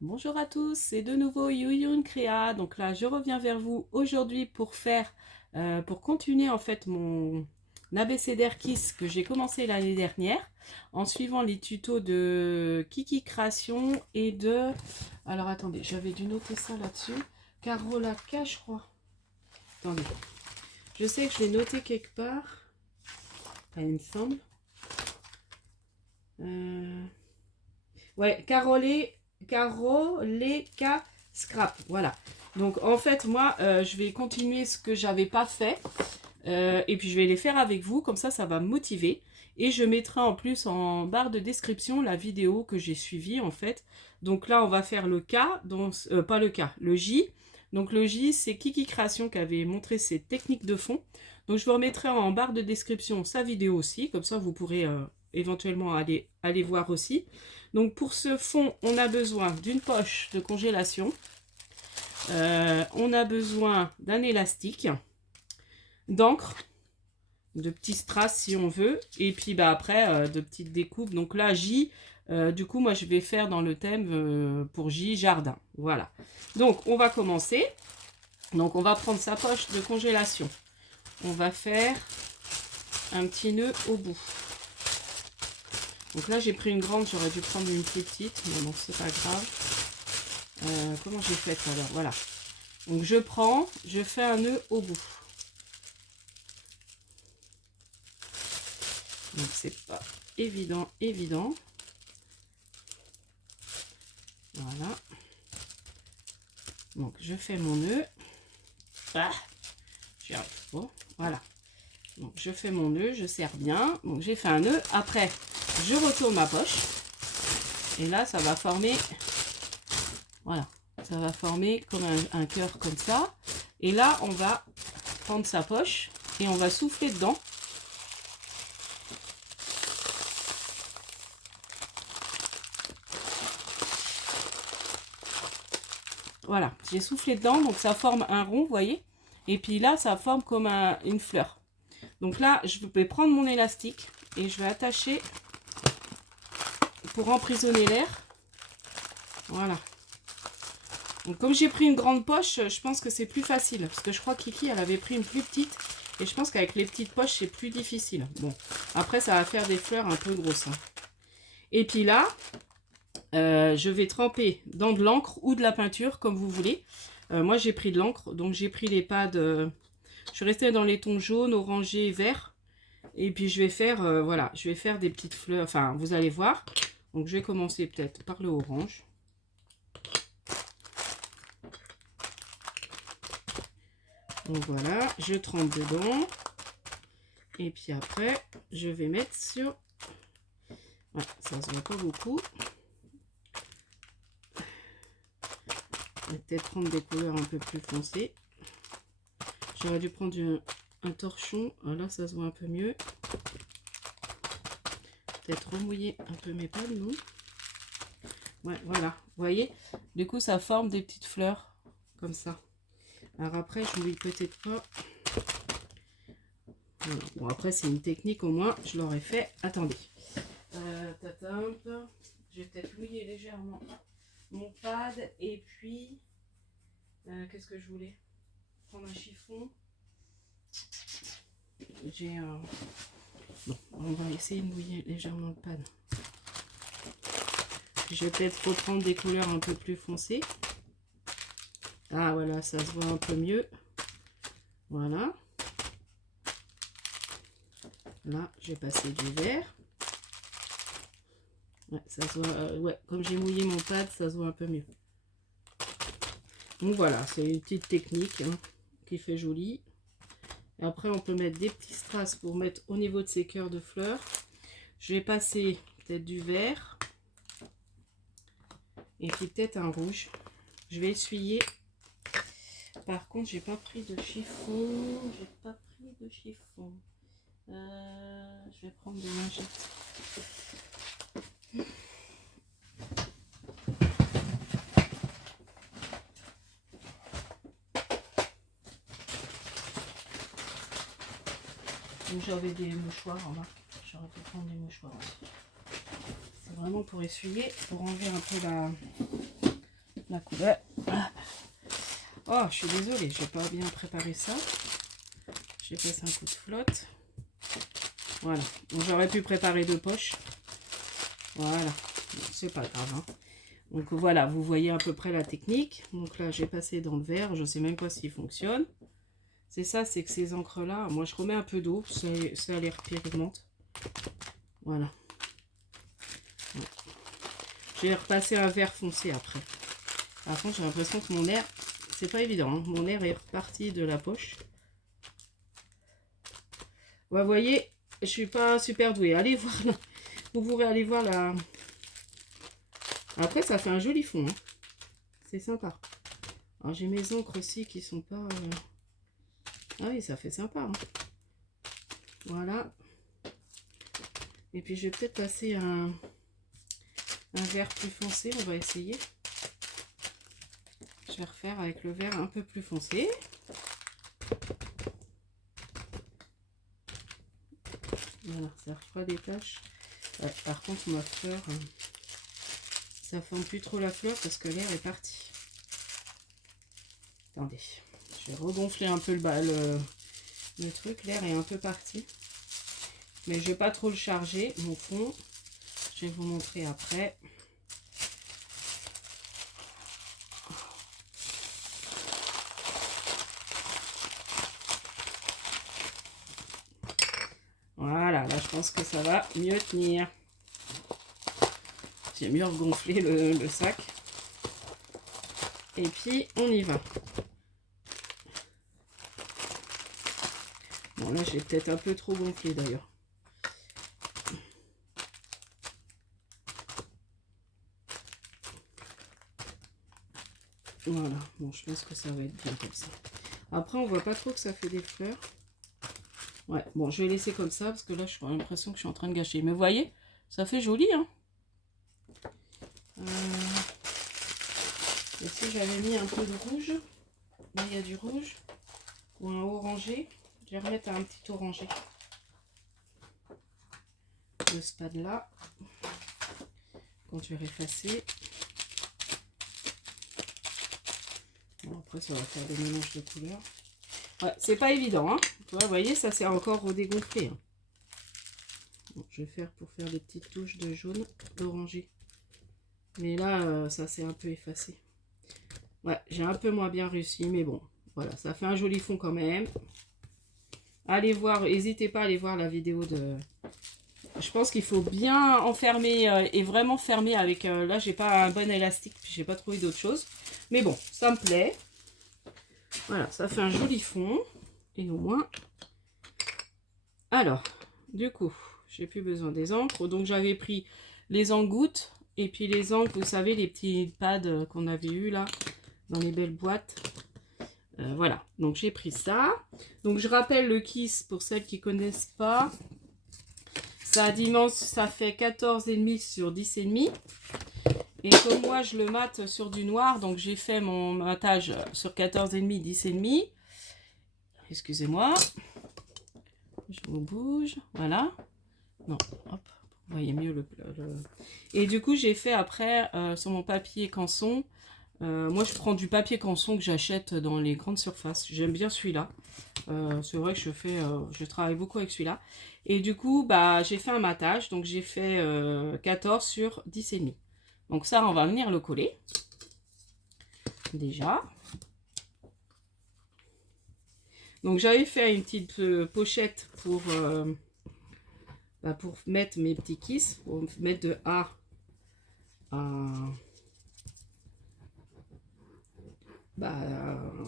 Bonjour à tous, c'est de nouveau Yuyun Créa. Donc là, je reviens vers vous aujourd'hui pour continuer en fait mon abécédaire Kiss que j'ai commencé l'année dernière en suivant les tutos de Kiki Création et de... Alors attendez, j'avais dû noter ça là-dessus. Carola K, je crois. Attendez, je sais que je l'ai noté quelque part. Enfin, il me semble. Ouais, Caroleka Scrap, voilà. Donc en fait, moi, je vais continuer ce que j'avais pas fait. Et puis je vais les faire avec vous, comme ça va me motiver. Et je mettrai en plus en barre de description la vidéo que j'ai suivie en fait. Donc là, on va faire le K, donc, pas le K, le J. Donc le J, c'est Kiki Création qui avait montré ses techniques de fond. Donc je vous remettrai en barre de description sa vidéo aussi, comme ça vous pourrez éventuellement aller voir aussi. Donc pour ce fond, on a besoin d'une poche de congélation. On a besoin d'un élastique, d'encre, de petits strass si on veut, et puis bah après de petites découpes. Donc là J, du coup moi je vais faire dans le thème pour J jardin. Voilà. Donc on va commencer. Donc on va prendre sa poche de congélation. On va faire un petit nœud au bout. Donc là j'ai pris une grande, j'aurais dû prendre une plus petite, mais bon c'est pas grave. Comment j'ai fait alors? Voilà. Donc je prends, je fais un nœud au bout. Donc c'est pas évident. Voilà. Donc je fais mon nœud. Ah, j'y arrive pas. Voilà. Donc je fais mon nœud, je serre bien. Donc j'ai fait un nœud. Après, je retourne ma poche. Et là, ça va former. Voilà. Ça va former comme un cœur comme ça. Et là, on va prendre sa poche et on va souffler dedans. Voilà, j'ai soufflé dedans, donc ça forme un rond, vous voyez. Et puis là, ça forme comme une fleur. Donc là, je vais prendre mon élastique et je vais attacher pour emprisonner l'air. Voilà. Donc comme j'ai pris une grande poche, je pense que c'est plus facile. Parce que je crois que Kiki, elle avait pris une plus petite. Et je pense qu'avec les petites poches, c'est plus difficile. Bon, après, ça va faire des fleurs un peu grosses. Hein. Et puis là, je vais tremper dans de l'encre ou de la peinture, comme vous voulez. Moi, j'ai pris de l'encre. Donc, j'ai pris les pads. Je suis restée dans les tons jaunes, orangés, verts. Et puis, je vais faire, voilà, je vais faire des petites fleurs. Enfin, vous allez voir. Donc, je vais commencer peut-être par le orange. Donc voilà, je trempe dedans. Et puis après, je vais mettre sur... Ouais, ça se voit pas beaucoup. Je vais peut-être prendre des couleurs un peu plus foncées. J'aurais dû prendre un torchon. Là, ça se voit un peu mieux. Peut-être remouiller un peu mes pads, non? Ouais, voilà. Vous voyez? Du coup, ça forme des petites fleurs comme ça. Alors après, je mouille peut-être pas. Voilà. Bon, après, c'est une technique, au moins, je l'aurais fait. Attendez. Je vais peut-être mouiller légèrement mon pad. Et puis, qu'est-ce que je voulais? Prendre un chiffon. J'ai un... Bon, on va essayer de mouiller légèrement le pad. Je vais peut-être reprendre des couleurs un peu plus foncées. Ah voilà, ça se voit un peu mieux. Voilà. Là, j'ai passé du vert. Ouais, ça se voit, ouais, comme j'ai mouillé mon pad, ça se voit un peu mieux. Donc voilà, c'est une petite technique hein, qui fait joli. Et après, on peut mettre des petits strass pour mettre au niveau de ces cœurs de fleurs. Je vais passer peut-être du vert. Et puis peut-être un rouge. Je vais essuyer. Par contre, j'ai pas pris de chiffon. Je vais prendre des lingettes. Donc j'avais des mouchoirs, là. J'aurais pu prendre des mouchoirs aussi. C'est vraiment pour essuyer, pour enlever un peu la couleur. Oh, je suis désolée, j'ai pas bien préparé ça. J'ai passé un coup de flotte. Voilà, donc j'aurais pu préparer 2 poches. Voilà, c'est pas grave. Hein. Donc voilà, vous voyez à peu près la technique. Donc là, j'ai passé dans le verre, je sais même pas s'il fonctionne. C'est ça, c'est que ces encres-là, moi je remets un peu d'eau, ça les repigmente. Voilà. Je vais repasser un vert foncé après. Par contre, j'ai l'impression que mon air, c'est pas évident. Hein. Mon air est reparti de la poche. Vous voyez, je suis pas super douée. Allez voir là. Vous pourrez aller voir là. Après, ça fait un joli fond. Hein. C'est sympa. Alors, j'ai mes encres aussi qui sont pas... Ah oui, ça fait sympa. Hein. Voilà. Et puis, je vais peut-être passer un vert plus foncé. On va essayer. Je vais refaire avec le vert un peu plus foncé. Voilà, ça refera des taches. Ouais, par contre, ma fleur, ça forme plus trop la fleur parce que l'air est parti. Attendez, je vais regonfler un peu le truc. L'air est un peu parti. Mais je vais pas trop le charger, mon fond. Je vais vous montrer après. Voilà, là je pense que ça va mieux tenir. J'ai mieux regonflé le sac. Et puis on y va. Bon là j'ai peut-être un peu trop gonflé d'ailleurs. Voilà, bon je pense que ça va être bien comme ça. Après on voit pas trop que ça fait des fleurs. Ouais, bon je vais laisser comme ça parce que là j'ai l'impression que je suis en train de gâcher. Mais vous voyez, ça fait joli hein. Et si j'avais mis un peu de rouge, là il y a du rouge, ou un orangé, je vais remettre un petit orangé de ce pad là, quand je vais effacer. Bon, après ça va faire des mélanges de couleurs. Ouais, c'est pas évident, hein. Vous voyez, ça c'est encore au dégonflé. Hein. Bon, je vais faire pour faire des petites touches de jaune, d'orangé. Mais là, ça s'est un peu effacé. Ouais, j'ai un peu moins bien réussi, mais bon, voilà, ça fait un joli fond quand même. Allez voir, n'hésitez pas à aller voir la vidéo de... Je pense qu'il faut bien enfermer et vraiment fermer avec... là, j'ai pas un bon élastique, puis j'ai pas trouvé d'autre chose. Mais bon, ça me plaît. Voilà, ça fait un joli fond. Et au moins... Alors, du coup, j'ai plus besoin des encres. Donc, j'avais pris les encre-gouttes et puis les encres, vous savez, les petits pads qu'on avait eu là, dans les belles boîtes. Voilà, donc j'ai pris ça. Donc, je rappelle le Kiss pour celles qui ne connaissent pas. Ça fait 14,5 sur 10,5. Et comme moi, je le mate sur du noir, donc j'ai fait mon matage sur 14,5, 10,5. Excusez-moi. Je vous bouge. Voilà. Non, hop. Vous voyez mieux le... Et du coup, j'ai fait après, sur mon papier canson, moi, je prends du papier canson que j'achète dans les grandes surfaces. J'aime bien celui-là. C'est vrai que je travaille beaucoup avec celui-là. Et du coup, bah, j'ai fait un matage. Donc, j'ai fait 14 sur 10,5. Donc, ça, on va venir le coller. Déjà. Donc, j'avais fait une petite pochette pour mettre mes petits kisses. Pour mettre de A à...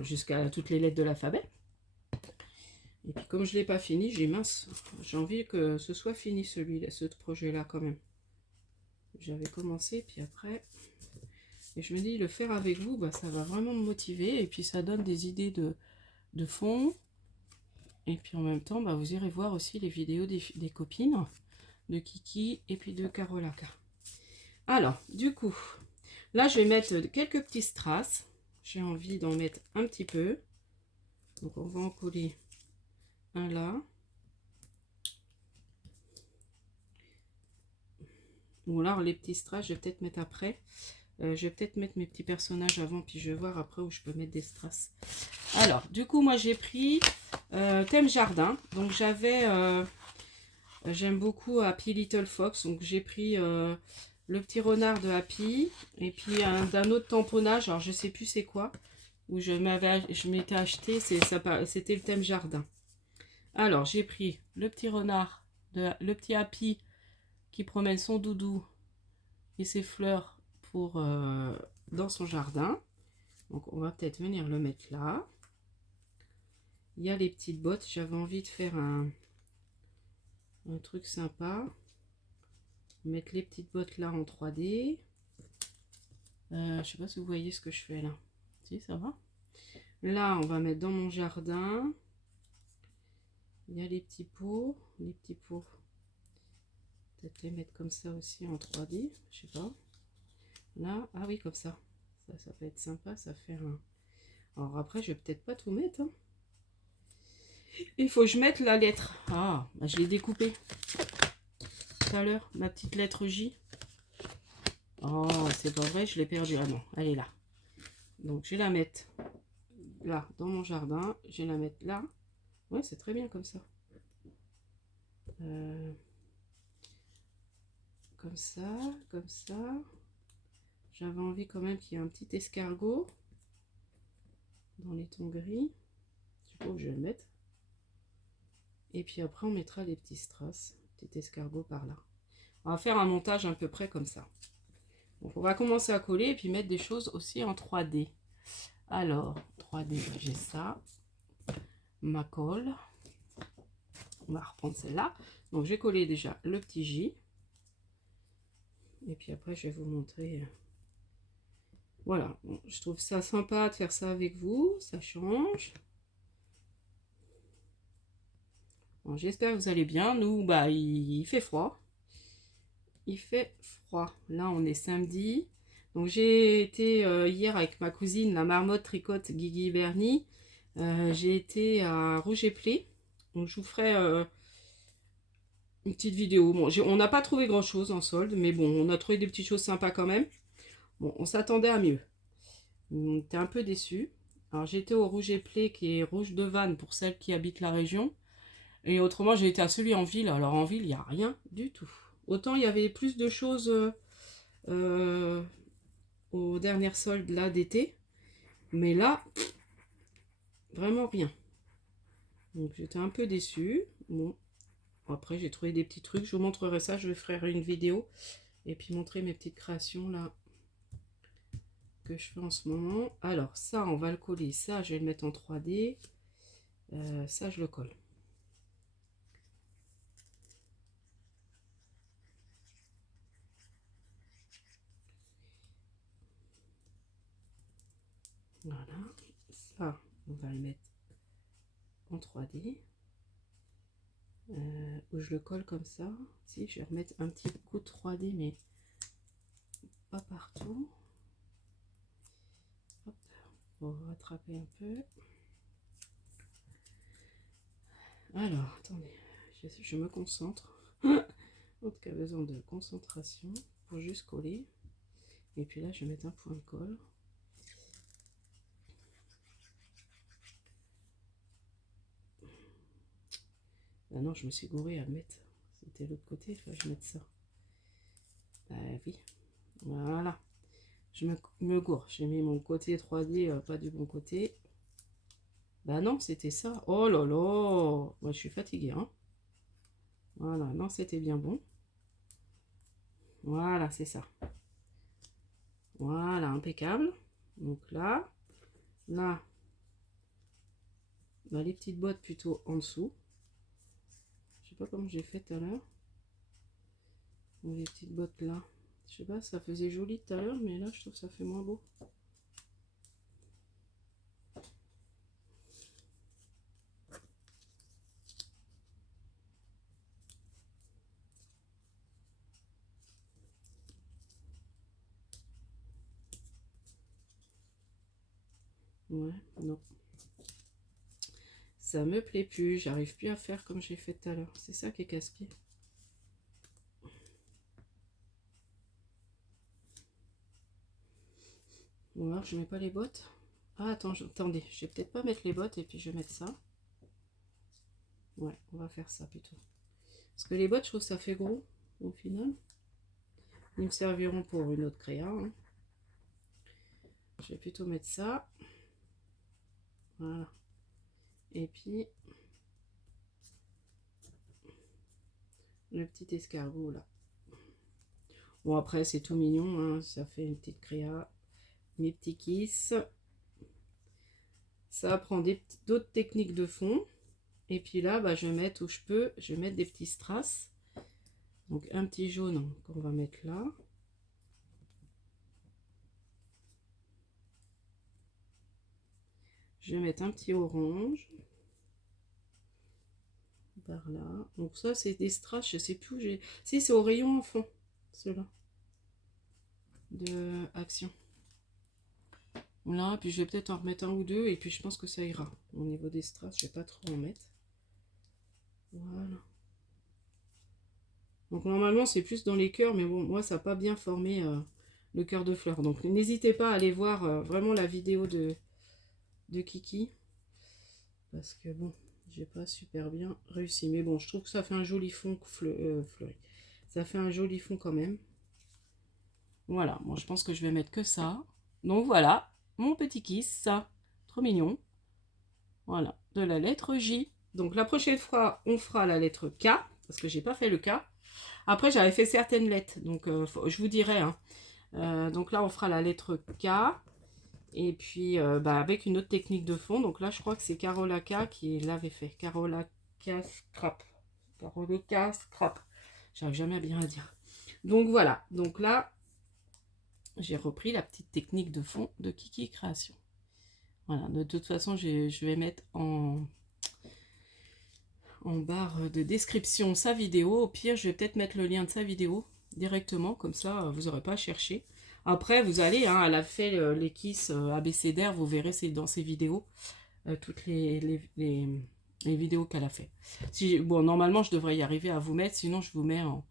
jusqu'à toutes les lettres de l'alphabet. Et puis comme je ne l'ai pas fini, j'ai mince, j'ai envie que ce soit fini celui-là, ce projet-là quand même. J'avais commencé, puis après, et je me dis le faire avec vous, bah, ça va vraiment me motiver, et puis ça donne des idées de fond. Et puis en même temps, bah, vous irez voir aussi les vidéos des copines, de Kiki et puis de Carolaka. Alors, du coup, là je vais mettre quelques petits strass. J'ai envie d'en mettre un petit peu. Donc on va en coller un là. Bon là les petits strass je vais peut-être mettre après. Je vais peut-être mettre mes petits personnages avant, puis je vais voir après où je peux mettre des strass. Alors, du coup, moi j'ai pris thème jardin. Donc j'avais, j'aime beaucoup Happy Little Fox. Donc j'ai pris le petit renard de Happy. Et puis d'un autre tamponnage, alors je sais plus c'est quoi. Où je m'étais acheté, c'était le thème jardin. Alors j'ai pris le petit renard, le petit Happy qui promène son doudou et ses fleurs pour dans son jardin. Donc on va peut-être venir le mettre là. Il y a les petites bottes. J'avais envie de faire un truc sympa. Mettre les petites bottes là en 3D. Je sais pas si vous voyez ce que je fais là. Si, ça va. Là, on va mettre dans mon jardin. Il y a les petits pots. Les petits pots. Peut-être les mettre comme ça aussi en 3D. Je sais pas. Là, ah oui, comme ça. Ça peut être sympa. Ça fait un... Alors après, je vais peut-être pas tout mettre. Hein. Il faut que je mette la lettre. Ah, bah je l'ai découpée tout à l'heure, ma petite lettre J. Oh, c'est pas vrai, je l'ai perdue. Ah non, elle est là. Donc, je vais la mettre là, dans mon jardin. Je vais la mettre là. Ouais, c'est très bien comme ça. Comme ça, comme ça. J'avais envie quand même qu'il y ait un petit escargot dans les tons gris. Je sais pas où je vais le mettre. Et puis après, on mettra les petits strass. Petit escargot par là. On va faire un montage à peu près comme ça. Donc, on va commencer à coller et puis mettre des choses aussi en 3D. Alors, 3D, j'ai ça. Ma colle. On va reprendre celle-là. Donc, j'ai collé déjà le petit J. Et puis après, je vais vous montrer. Voilà. Bon, je trouve ça sympa de faire ça avec vous. Ça change. Bon, j'espère que vous allez bien. Nous, bah, il fait froid. Il fait froid. Là, on est samedi. Donc, j'ai été hier avec ma cousine, la marmotte tricote Guigui Bernie. J'ai été à Rouge et Play. Donc, je vous ferai une petite vidéo. Bon, on n'a pas trouvé grand chose en solde, mais bon, on a trouvé des petites choses sympas quand même. Bon, on s'attendait à mieux. On était un peu déçus. Alors, j'ai été au Rouge et Play, qui est Rouge de Vannes pour celles qui habitent la région. Et autrement, j'ai été à celui en ville. Alors, en ville, il n'y a rien du tout. Autant il y avait plus de choses aux dernières soldes là d'été. Mais là, vraiment rien. Donc, j'étais un peu déçue. Bon, après, j'ai trouvé des petits trucs. Je vous montrerai ça. Je vais faire une vidéo. Et puis, montrer mes petites créations là que je fais en ce moment. Alors, ça, on va le coller. Ça, je vais le mettre en 3D. Ça, je le colle. Voilà, ça, on va le mettre en 3D. Où je le colle comme ça. Si, je vais remettre un petit coup de 3D, mais pas partout. Hop, on va rattraper un peu. Alors, attendez, je me concentre. Autre qui a besoin de concentration pour juste coller. Et puis là, je vais mettre un point de colle. Ah non, je me suis gourée à le mettre. C'était l'autre côté, il fallait que je mette ça. Bah oui. Voilà. Je me gourre. J'ai mis mon côté 3D, pas du bon côté. Bah non, c'était ça. Oh là là. Moi, je suis fatiguée. Hein. Voilà, non, c'était bien bon. Voilà, c'est ça. Voilà, impeccable. Donc là, bah, les petites bottes plutôt en dessous. Je sais pas comment j'ai fait tout à l'heure. Les petites bottes là. Je sais pas, ça faisait joli tout à l'heure, mais là, je trouve que ça fait moins beau. Ouais, non. Ça me plaît plus, j'arrive plus à faire comme j'ai fait tout à l'heure. C'est ça qui est casse-pied. On va voir, je mets pas les bottes. Ah, attendez, je vais peut-être pas mettre les bottes et puis je vais mettre ça. Ouais, on va faire ça plutôt. Parce que les bottes, je trouve que ça fait gros au final. Ils me serviront pour une autre créa. Hein. Je vais plutôt mettre ça. Voilà. Et puis, le petit escargot là. Bon, après, c'est tout mignon. Hein. Ça fait une petite créa. Mes petits kisses. Ça prend d'autres techniques de fond. Et puis là, bah, je vais mettre où je peux. Je vais mettre des petits strass. Donc, un petit jaune qu'on va mettre là. Je vais mettre un petit orange. Par là. Donc ça, c'est des strass, je sais plus. Si, c'est au rayon enfant, ceux-là. De Action. Là, puis je vais peut-être en remettre un ou deux. Et puis je pense que ça ira. Au niveau des strass, je vais pas trop en mettre. Voilà. Donc normalement, c'est plus dans les cœurs. Mais bon, moi, ça n'a pas bien formé le cœur de fleur. Donc n'hésitez pas à aller voir vraiment la vidéo de Kiki. Parce que bon... j'ai pas super bien réussi. Mais bon, je trouve que ça fait un joli fond fleuri. Ça fait un joli fond quand même. Voilà, bon, je pense que je vais mettre que ça. Donc voilà, mon petit kiss, ça. Trop mignon. Voilà, de la lettre J. Donc la prochaine fois, on fera la lettre K. Parce que j'ai pas fait le K. Après, j'avais fait certaines lettres. Donc je vous dirai. Hein. Donc là, on fera la lettre K. Et puis, bah, avec une autre technique de fond. Donc là, je crois que c'est Carola K qui l'avait fait. Carola K Scrap. Carola K Scrap. J'arrive jamais à bien à dire. Donc voilà. Donc là, j'ai repris la petite technique de fond de Kiki Création. Voilà. De toute façon, je vais mettre en barre de description sa vidéo. Au pire, je vais peut-être mettre le lien de sa vidéo directement. Comme ça, vous n'aurez pas à chercher. Après, vous allez, hein, elle a fait les kisses abécédaires, vous verrez, c'est dans ses vidéos, toutes les vidéos qu'elle a fait. Bon, normalement, je devrais y arriver à vous mettre, sinon je vous mets en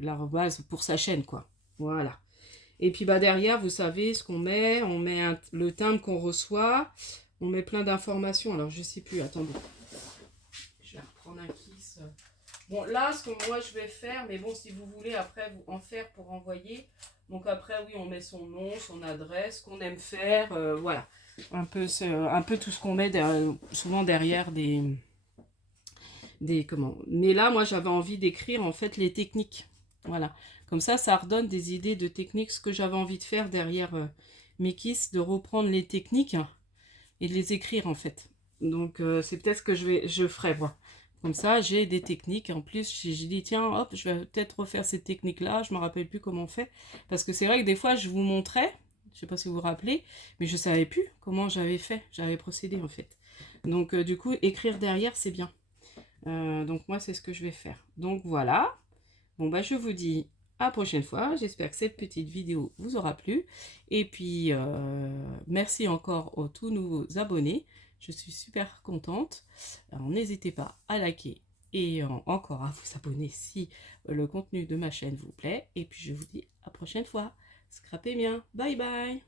l'arrobase pour sa chaîne, quoi. Voilà. Et puis, bah, derrière, vous savez ce qu'on met. On met le timbre qu'on reçoit. On met plein d'informations. Alors, je sais plus, attendez. Je vais reprendre un kiss. Bon, là, ce que moi je vais faire, mais bon, si vous voulez après vous en faire pour envoyer, donc après, oui, on met son nom, son adresse, qu'on aime faire, voilà. Un peu tout ce qu'on met souvent derrière comment. Mais là, moi, j'avais envie d'écrire, en fait, les techniques. Voilà. Comme ça redonne des idées de techniques, ce que j'avais envie de faire derrière mes kisses, de reprendre les techniques et de les écrire, en fait. Donc, c'est peut-être ce que je ferai, moi. Comme ça, j'ai des techniques. En plus, j'ai dit, tiens, hop, je vais peut-être refaire cette technique-là. Je ne me rappelle plus comment on fait. Parce que c'est vrai que des fois, je vous montrais, je ne sais pas si vous vous rappelez, mais je ne savais plus comment j'avais fait. J'avais procédé, en fait. Donc, du coup, écrire derrière, c'est bien. Donc, moi, c'est ce que je vais faire. Donc, voilà. Bon, bah, je vous dis à la prochaine fois. J'espère que cette petite vidéo vous aura plu. Et puis, merci encore aux tout nouveaux abonnés. Je suis super contente. Alors, n'hésitez pas à liker et encore à vous abonner si le contenu de ma chaîne vous plaît. Et puis, je vous dis à la prochaine fois. Scrapez bien. Bye bye.